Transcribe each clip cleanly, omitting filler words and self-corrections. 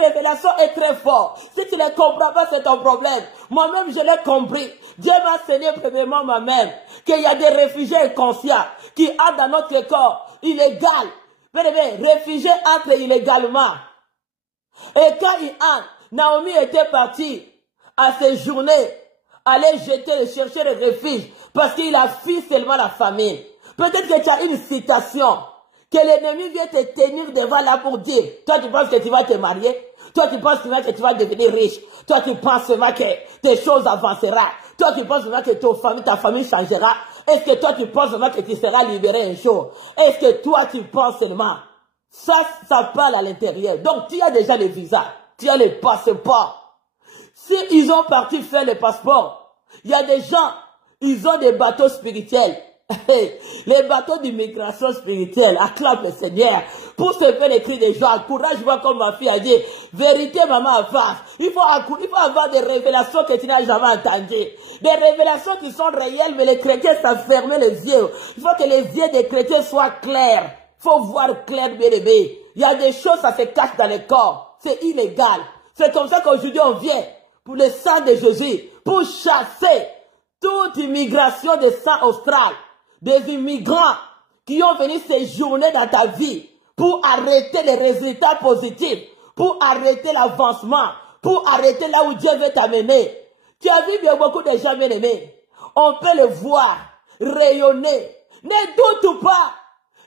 révélation est très forte. Si tu ne les comprends pas, c'est ton problème. Moi-même, je l'ai compris. Dieu m'a enseigné premièrement moi-même qu'il y a des réfugiés inconscients qui entrent dans notre corps illégal. Réfugiés entrent illégalement. Et quand ils entrent, Naomi était partie à séjourner, aller chercher le refuge, parce qu'il a fui seulement la famine. Peut-être que tu as une citation, que l'ennemi vient te tenir devant là pour dire, toi tu penses que tu vas te marier, toi tu penses que tu vas devenir riche, toi tu penses seulement que tes choses avanceront, toi tu penses seulement que ta famille changera, est-ce que toi tu penses seulement que tu seras libéré un jour, est-ce que toi tu penses seulement, ça parle à l'intérieur. Donc tu as déjà le visa, tu as le passeport. Si ils ont parti faire le passeport, il y a des gens, ils ont des bateaux spirituels. Les bateaux d'immigration spirituelle, acclame le Seigneur. Pour se faire les cris de joie, courage, voir comme ma fille a dit, vérité, maman, avance. Il faut avoir des révélations que tu n'as jamais entendues. Des révélations qui sont réelles, mais les chrétiens savent fermer les yeux. Il faut que les yeux des chrétiens soient clairs. Il faut voir clair, bien aimé. Il y a des choses, ça se cache dans le corps. C'est illégal. C'est comme ça qu'aujourd'hui on vient pour le sang de Jésus, pour chasser toute immigration de sang austral, des immigrants qui ont venu séjourner dans ta vie pour arrêter les résultats positifs, pour arrêter l'avancement, pour arrêter là où Dieu veut t'amener. Tu as vu bien beaucoup de gens bien aimés. On peut le voir rayonner. Ne doute pas.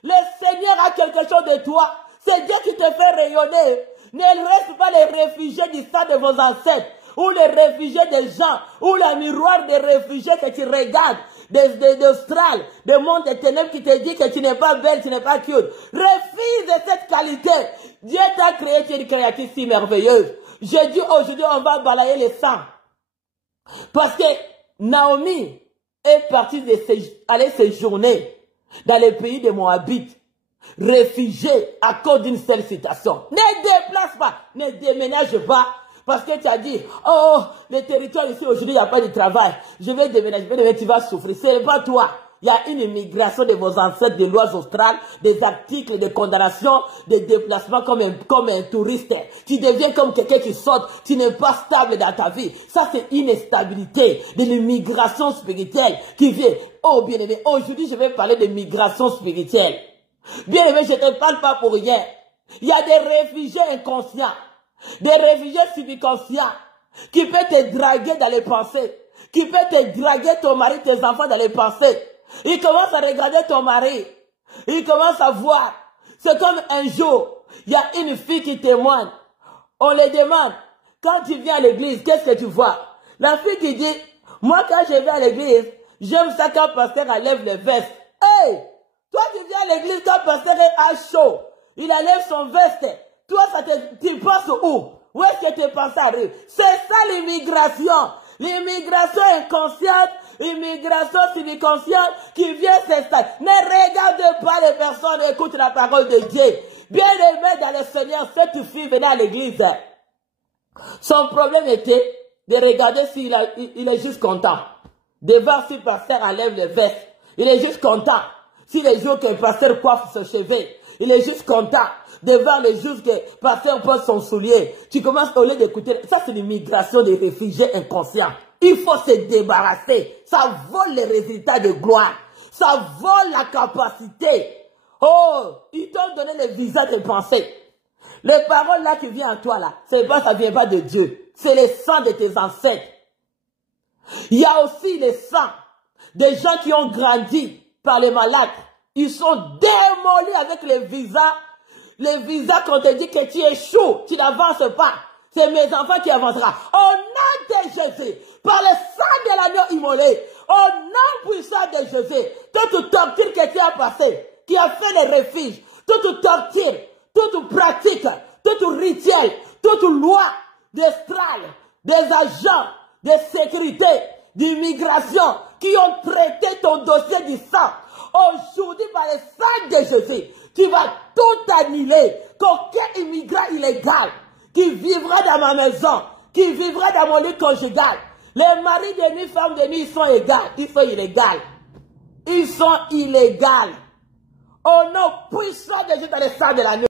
Le Seigneur a quelque chose de toi. C'est Dieu qui te fait rayonner. Ne reste pas les réfugiés du sang de vos ancêtres, ou les réfugiés des gens, ou le miroir des réfugiés que tu regardes, d'Austral, des mondes des ténèbres qui te dit que tu n'es pas belle, tu n'es pas cute. Refuse de cette qualité. Dieu t'a créé, tu es une créature si merveilleuse. Je dis aujourd'hui, on va balayer les sangs. Parce que Naomi est partie aller séjourner dans les pays des Moabites, réfugiés à cause d'une seule citation. Ne déplace pas, ne déménage pas. Parce que tu as dit, oh, le territoire ici aujourd'hui, il n'y a pas de travail. Je vais déménager, mais tu vas souffrir. Ce n'est pas toi. Il y a une immigration de vos ancêtres, des lois australes, des articles de condamnation, des déplacements comme un touriste. Tu deviens comme quelqu'un qui saute, tu n'es pas stable dans ta vie. Ça, c'est une instabilité de l'immigration spirituelle qui vient. Oh, bien-aimé, aujourd'hui, je vais parler de migration spirituelle. Bien-aimé, je ne te parle pas pour rien. Il y a des réfugiés inconscients. Des réfugiés subconscients qui peuvent te draguer dans les pensées, qui peuvent te draguer ton mari, tes enfants dans les pensées. Ils commencent à regarder ton mari, ils commencent à voir. C'est comme un jour, il y a une fille qui témoigne. On les demande, quand tu viens à l'église, qu'est-ce que tu vois? La fille qui dit, moi quand je viens à l'église, j'aime ça quand le pasteur enlève les vestes. Hey, toi tu viens à l'église quand le pasteur est chaud, il enlève son veste. Toi, tu penses où? Où est-ce que tu penses à rue? C'est ça l'immigration. L'immigration inconsciente, l'immigration subconsciente qui vient s'installer. Ne regarde pas les personnes, écoute la parole de Dieu. Bien aimé dans le Seigneur, cette fille venait à l'église. Son problème était de regarder s'il est juste content. De voir si le pasteur enlève les vestes. Il est juste content. Si les jours que le pasteur coiffe ses cheveux, il est juste content de voir les jours que le pasteur pose son soulier. Tu commences au lieu d'écouter. Ça, c'est l'immigration des réfugiés inconscients. Il faut se débarrasser. Ça vole les résultats de gloire. Ça vole la capacité. Oh, ils t'ont donné le visa de penser. Les paroles là qui viennent à toi là, ça ne vient pas de Dieu. C'est le sang de tes ancêtres. Il y a aussi le sang des gens qui ont grandi par les malades. Ils sont démolis avec les visas. Les visas qu'on te dit que tu échoues, tu n'avances pas. C'est mes enfants qui avanceront. Au nom de Jésus, par le sang de l'agneau immolé, au nom puissant de Jésus, toute torture que tu as passée, qui a fait le refuge, toute torture, toute pratique, tout rituel, toute loi d'estral, des agents de sécurité, d'immigration, qui ont traité ton dossier du sang. Aujourd'hui, par le sang de Jésus, tu vas tout annuler. Qu'aucun immigrant illégal qui vivra dans ma maison, qui vivra dans mon lit conjugal, les maris de nuit, femmes de nuit, ils sont égaux. Ils sont illégaux. Ils sont illégaux. Au nom puissant de Jésus dans le sang de l'agneau.